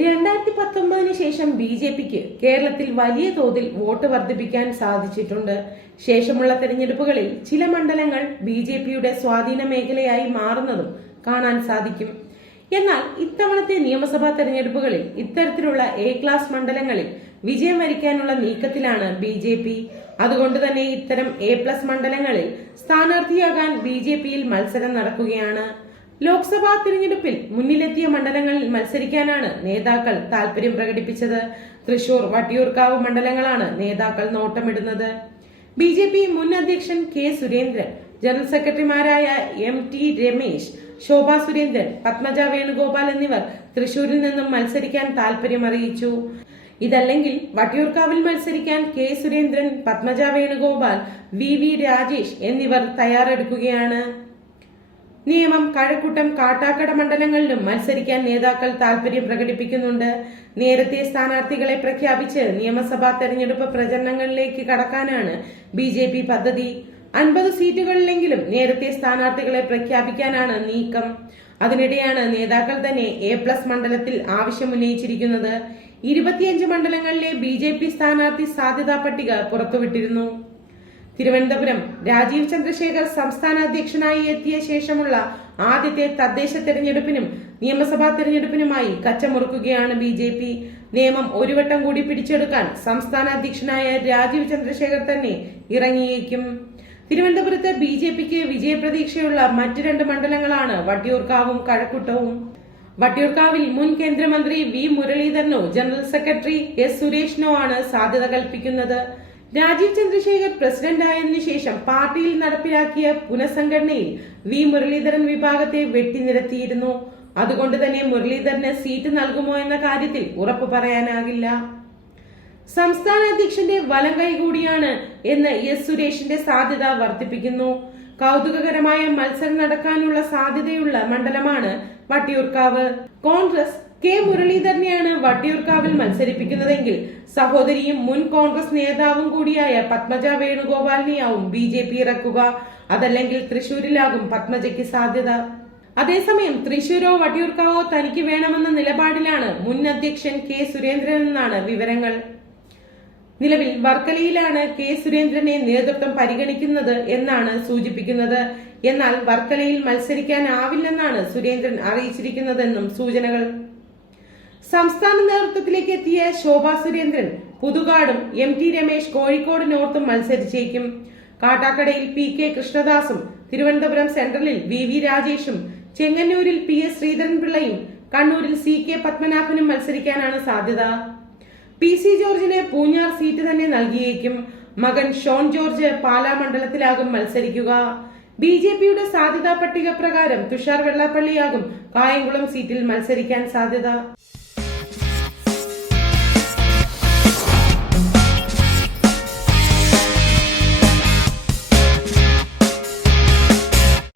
രണ്ടായിരത്തി പത്തൊമ്പതിന് ശേഷം ബി ജെ പിക്ക് കേരളത്തിൽ വലിയ തോതിൽ വോട്ട് വർദ്ധിപ്പിക്കാൻ സാധിച്ചിട്ടുണ്ട്. ശേഷമുള്ള തെരഞ്ഞെടുപ്പുകളിൽ ചില മണ്ഡലങ്ങൾ ബി ജെ പിയുടെ സ്വാധീന മേഖലയായി മാറുന്നതും കാണാൻ സാധിക്കും. എന്നാൽ ഇത്തവണത്തെ നിയമസഭാ തെരഞ്ഞെടുപ്പുകളിൽ ഇത്തരത്തിലുള്ള എ ക്ലാസ് മണ്ഡലങ്ങളിൽ വിജയം വരിക്കാനുള്ള നീക്കത്തിലാണ് ബി ജെ പി. അതുകൊണ്ട് തന്നെ ഇത്തരം എ പ്ലസ് മണ്ഡലങ്ങളിൽ സ്ഥാനാർത്ഥിയാകാൻ ബി ജെ പിയിൽ മത്സരം നടക്കുകയാണ്. ലോക്സഭാ തിരഞ്ഞെടുപ്പിൽ മുന്നിലെത്തിയ മണ്ഡലങ്ങളിൽ മത്സരിക്കാനാണ് നേതാക്കൾ താൽപര്യം പ്രകടിപ്പിച്ചത്. തൃശൂർ വട്ടിയൂർക്കാവ് മണ്ഡലങ്ങളാണ് നേതാക്കൾ നോട്ടമിടുന്നത്. ബി ജെ പി മുൻ അധ്യക്ഷൻ കെ സുരേന്ദ്രൻ ജനറൽ സെക്രട്ടറിമാരായ എം ടി രമേശ് ശോഭ സുരേന്ദ്രൻ പത്മജ വേണുഗോപാൽ എന്നിവർ തൃശൂരിൽ നിന്നും മത്സരിക്കാൻ താൽപര്യം അറിയിച്ചു ഇതല്ലെങ്കിൽ വട്ടിയൂർക്കാവിൽ മത്സരിക്കാൻ K Surendran Padmaja Venugopal V V Rajesh എന്നിവർ തയ്യാറെടുക്കുകയാണ്. നിയമം കഴക്കൂട്ടം കാട്ടാക്കട മണ്ഡലങ്ങളിലും മത്സരിക്കാൻ നേതാക്കൾ താൽപര്യം പ്രകടിപ്പിക്കുന്നുണ്ട്. നേരത്തെ സ്ഥാനാർത്ഥികളെ പ്രഖ്യാപിച്ച് നിയമസഭാ തെരഞ്ഞെടുപ്പ് പ്രചരണങ്ങളിലേക്ക് കടക്കാനാണ് ബി ജെ പി പദ്ധതി. അൻപത് സീറ്റുകളിലെങ്കിലും നേരത്തെ സ്ഥാനാർത്ഥികളെ പ്രഖ്യാപിക്കാനാണ് നീക്കം. അതിനിടെയാണ് നേതാക്കൾ തന്നെ എ പ്ലസ് മണ്ഡലത്തിൽ ആവശ്യമുന്നയിച്ചിരിക്കുന്നത്. ഇരുപത്തിയഞ്ച് മണ്ഡലങ്ങളിലെ ബി ജെ പി സ്ഥാനാർത്ഥി സാധ്യതാ പട്ടിക പുറത്തുവിട്ടിരുന്നു. തിരുവനന്തപുരം രാജീവ് ചന്ദ്രശേഖർ സംസ്ഥാന അധ്യക്ഷനായി എത്തിയ ശേഷമുള്ള ആദ്യത്തെ തദ്ദേശ തെരഞ്ഞെടുപ്പിനും നിയമസഭാ തെരഞ്ഞെടുപ്പിനുമായി കച്ചമുറുക്കുകയാണ് ബി ജെ പി. നിയമം ഒരു വട്ടം കൂടി പിടിച്ചെടുക്കാൻ സംസ്ഥാന അധ്യക്ഷനായ രാജീവ് ചന്ദ്രശേഖർ തന്നെ ഇറങ്ങിയേക്കും. തിരുവനന്തപുരത്ത് ബി ജെ പിക്ക് വിജയപ്രതീക്ഷയുള്ള മറ്റ് രണ്ട് മണ്ഡലങ്ങളാണ് വട്ടിയൂർക്കാവും കഴക്കൂട്ടവും. വട്ടിയൂർക്കാവിൽ മുൻ കേന്ദ്രമന്ത്രി വി മുരളീധരനോ ജനറൽ സെക്രട്ടറി എസ് സുരേഷിനോ ആണ് സാധ്യത കൽപ്പിക്കുന്നത്. രാജീവ് ചന്ദ്രശേഖർ പ്രസിഡന്റായതിനു ശേഷം പാർട്ടിയിൽ നടപ്പിലാക്കിയ പുനഃസംഘടനയിൽ വി മുരളീധരൻ വിഭാഗത്തെ വെട്ടിനിരത്തിയിരുന്നു. അതുകൊണ്ട് തന്നെ മുരളീധരന് സീറ്റ് നൽകുമോ എന്ന കാര്യത്തിൽ ഉറപ്പ് പറയാനാകില്ല. സംസ്ഥാന അധ്യക്ഷന്റെ വലം കൈ കൂടിയാണ് എന്ന് എസ് സുരേഷിന്റെ സാധ്യത വർദ്ധിപ്പിക്കുന്നു. കൗതുകകരമായ മത്സരം നടക്കാനുള്ള സാധ്യതയുള്ള മണ്ഡലമാണ് വട്ടിയൂർക്കാവ്. കോൺഗ്രസ് കെ മുരളീധരനെയാണ് വട്ടിയൂർക്കാവിൽ മത്സരിപ്പിക്കുന്നതെങ്കിൽ സഹോദരിയും മുൻ കോൺഗ്രസ് നേതാവും കൂടിയായ പത്മജ വേണുഗോപാലിനെയാവും ബി ജെ പി ഇറക്കുക. അതല്ലെങ്കിൽ തൃശൂരിലാകും പത്മജയ്ക്ക് സാധ്യത. അതേസമയം തൃശൂരോ വട്ടിയൂർക്കാവോ തനിക്ക് വേണമെന്ന നിലപാടിലാണ് മുൻ അധ്യക്ഷൻ കെ സുരേന്ദ്രൻ എന്നാണ് വിവരങ്ങൾ. നിലവിൽ വർക്കലയിലാണ് കെ സുരേന്ദ്രനെ നേതൃത്വം പരിഗണിക്കുന്നത് എന്നാണ് സൂചിപ്പിക്കുന്നത്. എന്നാൽ വർക്കലയിൽ മത്സരിക്കാനാവില്ലെന്നാണ് സുരേന്ദ്രൻ അറിയിച്ചിരിക്കുന്നതെന്നും സൂചനകൾ. സംസ്ഥാന നേതൃത്വത്തിലേക്ക് എത്തിയ ശോഭാ സുരേന്ദ്രൻ പുതുകാടും എം ടി രമേശ് കോഴിക്കോട് നോർത്തും മത്സരിച്ചേക്കും. കാട്ടാക്കടയിൽ പി കെ കൃഷ്ണദാസും തിരുവനന്തപുരം സെൻട്രലിൽ വി വി രാജേഷും ചെങ്ങന്നൂരിൽ പി എസ് ശ്രീധരൻപിള്ളയും കണ്ണൂരിൽ സി കെ പത്മനാഭനും മത്സരിക്കാനാണ് സാധ്യത. പി സി ജോർജിന് പൂഞ്ഞാർ സീറ്റ് തന്നെ നൽകിയേക്കും. മകൻ ഷോൺ ജോർജ് പാലാ മണ്ഡലത്തിലാകും മത്സരിക്കുക. ബി ജെ പിയുടെ സാധ്യതാ പട്ടിക പ്രകാരം തുഷാർ വെള്ളാപ്പള്ളിയാകും കായംകുളം സീറ്റിൽ മത്സരിക്കാൻ സാധ്യത.